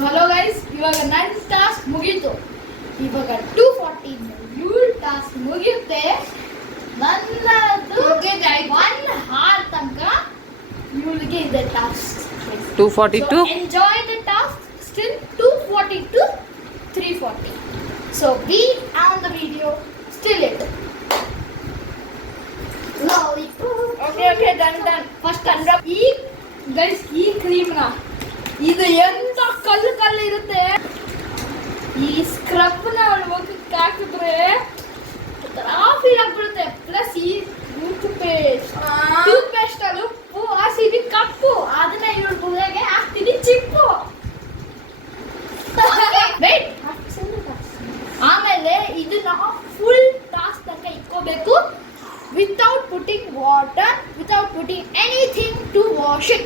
Hello guys, ಇವಾಗ ನನ್ನ task ಮುಗೀತು. ಇವಾಗ 240 ಟಾಸ್ಕ್ ಮುಗಿಯುತ್ತೆ. ನನ್ನದು 1 ಹಾರ್ ತನಕ ಇವಳಿಗೆ ಇದೆ task. 242. So enjoy the task. Still 240 to 340. So be on the video. Still it. Okay, done. First unwrap. ಈ ಕ್ರೀಮ್ನ ಇದು ಎಂತ ಕಲ್ಲು ಇರುತ್ತೆ. ಈ ಸ್ಕ್ರಬ್ನ ಅವಳ ಮುಖಕ್ಕೆ ಹಾಕಿದ್ರೆ ಫೀಲ್ ಆಗ್ಬಿಡುತ್ತೆ. ಪ್ಲಸ್ ಈ ಟೂತ್ ಪೇಸ್ಟ್ ಅದು ಉಪ್ಪು ಹಸಿದು ಕಪ್ಪು, ಅದನ್ನ ಇವಳು ಮುಗಿಗೆ ಹಾಕ್ತೀನಿ ಚಿಪ್ಪು. ಆಮೇಲೆ ಇದನ್ನ ಫುಲ್ ಟಾಸ್ಕ್ ತನಕ ಇಟ್ಕೋಬೇಕು. Without putting water, without putting anything to wash it.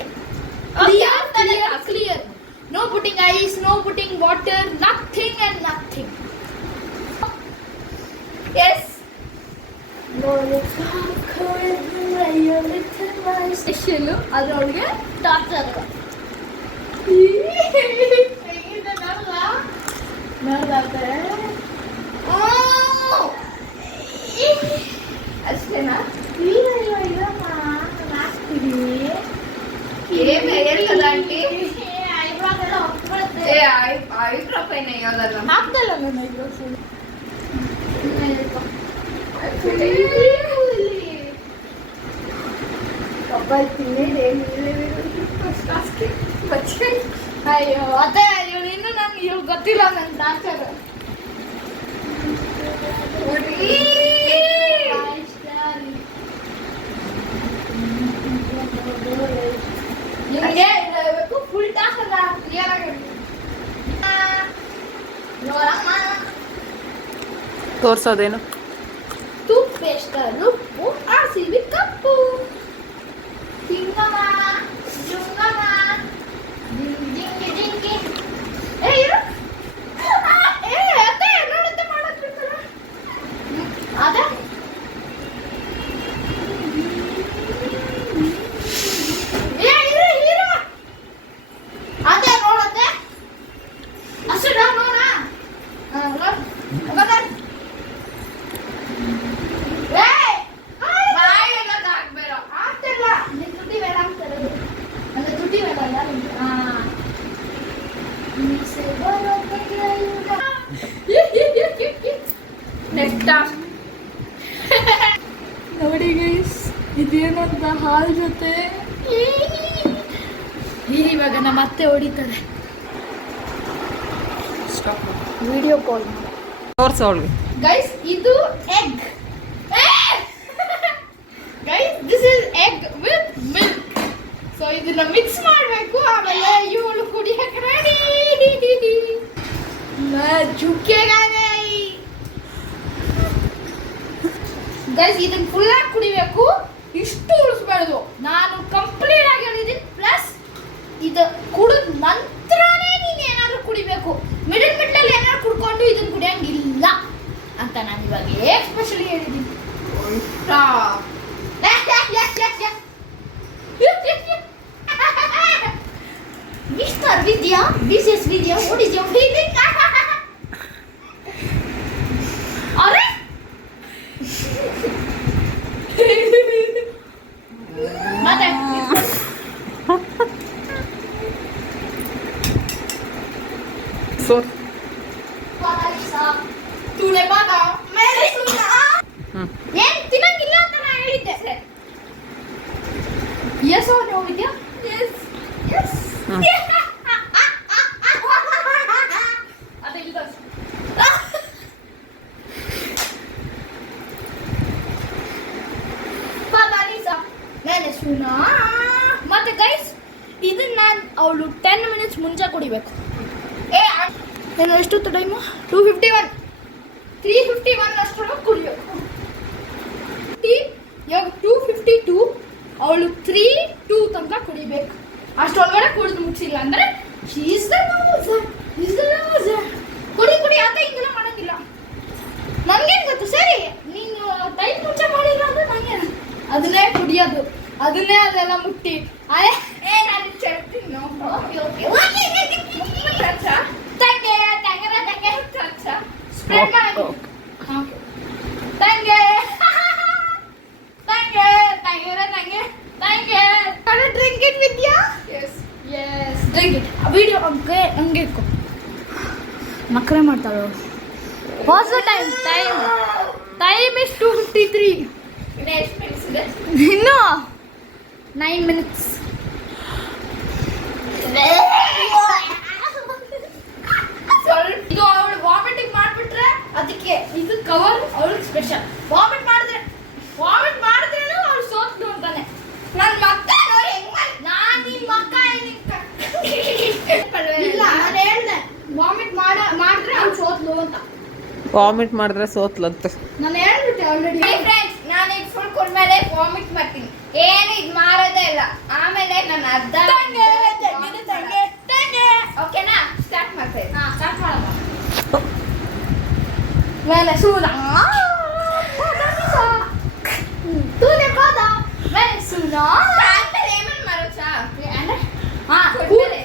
Clear. No putting ice, no putting water, nothing and nothing. Yes. No, it's not cold. You're little my special. ಅದರೊಳಗೆ ಟಾರ್ಚರ್. ಅಷ್ಟೇನಾ? ಅಯ್ಯೋ ಅದೇ ಇವಳು ಇನ್ನು ನನ್ಗೆ ಇವಳು ಗೊತ್ತಿಲ್ಲ ನನ್ನ ಟಾರ್ಚರ್. ನಿಮಗೆ ಫುಲ್ ಟಾಸ್ಕ್ ಅಲ್ಲ, ಕ್ಲಿಯರ್ ಆಗಿ ತೋರ್ಸೋದೇನು? ಟೂತ್ ಪೇಸ್ಟ್, ಉಪ್ಪು, ಹಸಿರು ಕಪ್ಪು. ತಿಂಗಮ್ಮ ಜುಂಗಮ್ಮ ಜಿಂಗಿ ಜಿಂಗಿ. ಅತ್ತೆ ನೋಡುತ್ತೆ ಮಾಡೋದ್ಬಿಡ್ತಾರ ಅದ. ಅದೇ ನೋಡತ್ತೆ ಅಷ್ಟು ನೋಡ ನೋಡಿ ಗೈಸ್, ಇದೇನಂತ ಹಾಲ್ ಜೊತೆ ಇವಾಗ ನಮ್ಮ ಅತ್ತೆ ಹೊಡಿತಾರೆ. ವಿಡಿಯೋ ಕಾಲ್ ತೋರ್ಸು ಅವಳಿಗೆ. ಗೈಸ್ ಇದು egg. Guys this is egg with milk. So ಇದನ್ನ ಮಿಕ್ಸ್ ಮಾಡಬೇಕು. ಆಮೇಲೆ ಇವಳು ಕುಡಿಯಕ್ಕೆ ರೆಡಿ. ಗೈಸ್ ಇದನ್ನ ಫುಲ್ ಆಗಿ ಕುಡಿಬೇಕು, ಇಷ್ಟು ಉಳಿಸ್ಬಾರ್ದು. ನಾನು ಕಂಪ್ಲೀಟ್ ಆಗಿ ಹೇಳಿದ್ದೀನಿ. ಪ್ಲಸ್ ಇದು ಕುಡಿದ ನಂತರನೇ ನೀನು ಏನಾದರೂ ಕುಡಿಬೇಕು. ಮಿಡಲ್ ಏನಾದ್ರು ಕುಡ್ಕೊಂಡು ಇದನ್ನ ಕುಡಿಯಂಗಿಲ್ಲ ಅಂತ ನಾನು ಇವಾಗ ಎಸ್ಪೆಷಲಿ ಹೇಳಿದ್ದೀನಿ. Mister Vidya, Mrs Vidya, what is your feeling? ಅರೆ ಮತ್ತೆ ಸೋರ್ ತೂನೆ ಬಾಗ ಮೇಲೆ ಸುನ್ನ ಏನ್ ತಿನ್ನಂಗಿಲ್ಲ ಅಂತ ನಾನು ಹೇಳಿದ್ದೆ. Yes oh no Vidya? Yes yes. ಅದೇ ಇಲ್ಲ ಮತ್ತೆ ಗೈಸ್ ಇದನ್ನ ಅವಳು 10 ಮಿನಿಟ್ಸ್ ಮುಂಚೆ ಕುಡಿಬೇಕು. ಏನು ಎಷ್ಟೊತ್ತು ಟೈಮು? 251 351 ಅಷ್ಟರೊಳಗೆ ಕುಡಿಬೇಕು. ಇವಾಗ 252, ಅವಳು 3-2 ತನಕ ಕುಡಿಬೇಕು. ಅಷ್ಟೊಳಗಡೆ ಕುಡಿದು ಮುಗಿಸಿಲ್ಲ ಅಂದರೆ ಕುಡಿ ಅಂತ ಹಿಂಗೆಲ್ಲ ಮಾಡೋಂಗಿಲ್ಲ. ನನಗೇನು ಗೊತ್ತು, ಸರಿ ನೀನು ಟೈಮ್ ಮುಂಚೆ ಮಾಡಿಲ್ಲ ಅಂದರೆ ನನಗೆ ಅದನ್ನೇ ಕುಡಿಯೋದು, ಅದನ್ನೇ ಅದೆಲ್ಲ ಮುಟ್ಟಿ ನಾನು ಚೆಲ್ತೀನಿ. ಓಕೆ ಹಂಗೆ ಹಂಗೆ ಇಟ್ಕೊ ನಖರೆ ಮಾಡ್ತಾಳೆ ಅವಳು. What's the time is 2:53. ಎಷ್ಟು ಮಿನಿಟ್ಸ್ ಇದೆ? ಇನ್ನು 9 ಮಿನಿಟ್ಸ್. ಸ್ವಲ್ಪ ಇದು ಅವಳು ವಾಮಿಟಿಂಗ್ ಮಾಡ್ಬಿಟ್ರೆ ಅದಕ್ಕೆ ಇದು ಕವರ್ ಅವಳಿಗೆ ಸ್ಪೆಷಲ್. ವಾಮಿಟ್ ಮಾಡಿದ್ರೆ ಅವಳು ಸೋತ್ಲು ಅಂತಾನೆ. ನನ್ನ ಮಕ್ಕ ನೋಡಿ ಹೆಂಗ್ ನಾನು ನಿಮ್ಮ ಅಕ್ಕ ಇಲ್ಲ ನಾನು ಹೇಳ್ದೆ ವಾಮಿಟ್ ಮಾಡಿದ್ರೆ ಅವ್ಳು ಸೋತ್ಲು ಅಂತ. ವಾಮಿಟ್ ಮಾಡಿದ್ರೆ ಸೋತ್ಲಂತೆ. ನಾನು ಹೇಳ್ಬಿಟ್ಟೆ ಆಲ್ರೆಡಿ. ಫ್ರೆಂಡ್ಸ್, ನಾನು ಈಗ ಫುಲ್ ಕುಡ್ಮೇಲೆ ವಾಮಿಟ್ ಮಾಡ್ತೀನಿ. ಏನು ಇದು ಮಾರೋದೇ ಇಲ್ಲ. ಆಮೇಲೆ ನಾನು ಅರ್ಧ ಓಕೆನಾ? ಸ್ಟಾರ್ಟ್ ಮಾಡ್ತಾ ಇದ್ದೀನಿ. ಸ್ಟಾರ್ಟ್ ಮಾಡೋಣ. ಮೇಲೆ ಸೂರ ತೂನೆ ಪಾದ ಮೇಲೆ ಸೂರ ಆದ್ಮೇಲೆ ಏಮನ್ ಮಾಡೋಚಾ?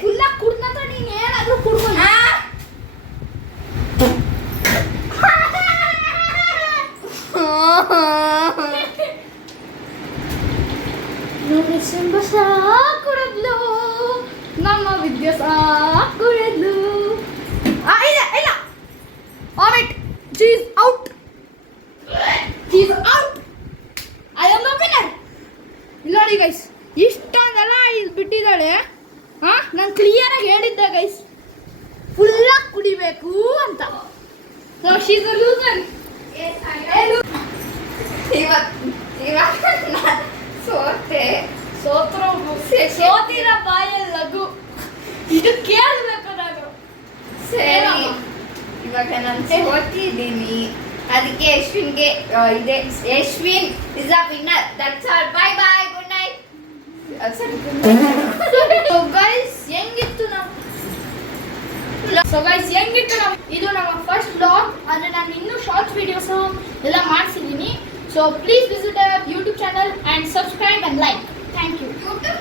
ಫುಲ್ಲ ಕುಡ್ದ ನಂತರ ನೀನ್ ಏನಾದ್ರೂ ಕುಡ್ಬೋದು. ನೋಡಿ ಸಿಂಬ ಕುಡಿದ್ಲು, ನಮ್ಮ ವಿದ್ಯೆ ಕುಡಿದ್ಲು. ಇಲ್ಲ vomit. She's out. I am the winner. ಇಲ್ಲ ನೋಡಿ ಗೈಸ್, ಇಷ್ಟೊಂದೆಲ್ಲ ಇಲ್ಲಿ ಬಿಟ್ಟಿದ್ದಾಳೆ. ನಾನು ಕ್ಲಿಯರ್ ಆಗಿ ಹೇಳಿದ್ದೆ ಗೈಸ್, ಫುಲ್ಲಾಗಿ ಕುಡಿಬೇಕು ಅಂತ. She's the loser. ಇವತ್ತು ನಾನು ಸೋತೆ. ಸೋತಿರ ಬಾಯಲ್ಲಿ ಲಘು. ಇದು ಕೇಳಬೇಕು ನಾನು. ಸರಿ, ಇವಾಗ ನಾನು ಸೋತಿದ್ದೀನಿ. ಅದಕ್ಕೆ ಯಶ್ವಿನ್ಗೆ ಇದೆ. Yashwin is a winner. That's all. Bye bye. Good night. ಸರಿ, ಸೊ ಗೈಸ್ ಹೆಂಗಿತ್ತು ನಾವು ಇದು ನಮ್ಮ ಫಸ್ಟ್ ಬ್ಲಾಗ್. ಆದರೆ ನಾನು ಇನ್ನೂ ಶಾರ್ಟ್ ವಿಡಿಯೋಸ್ ಎಲ್ಲ ಮಾಡಿಸಿದ್ದೀನಿ. So please visit our YouTube channel and subscribe and like. Thank you. YouTube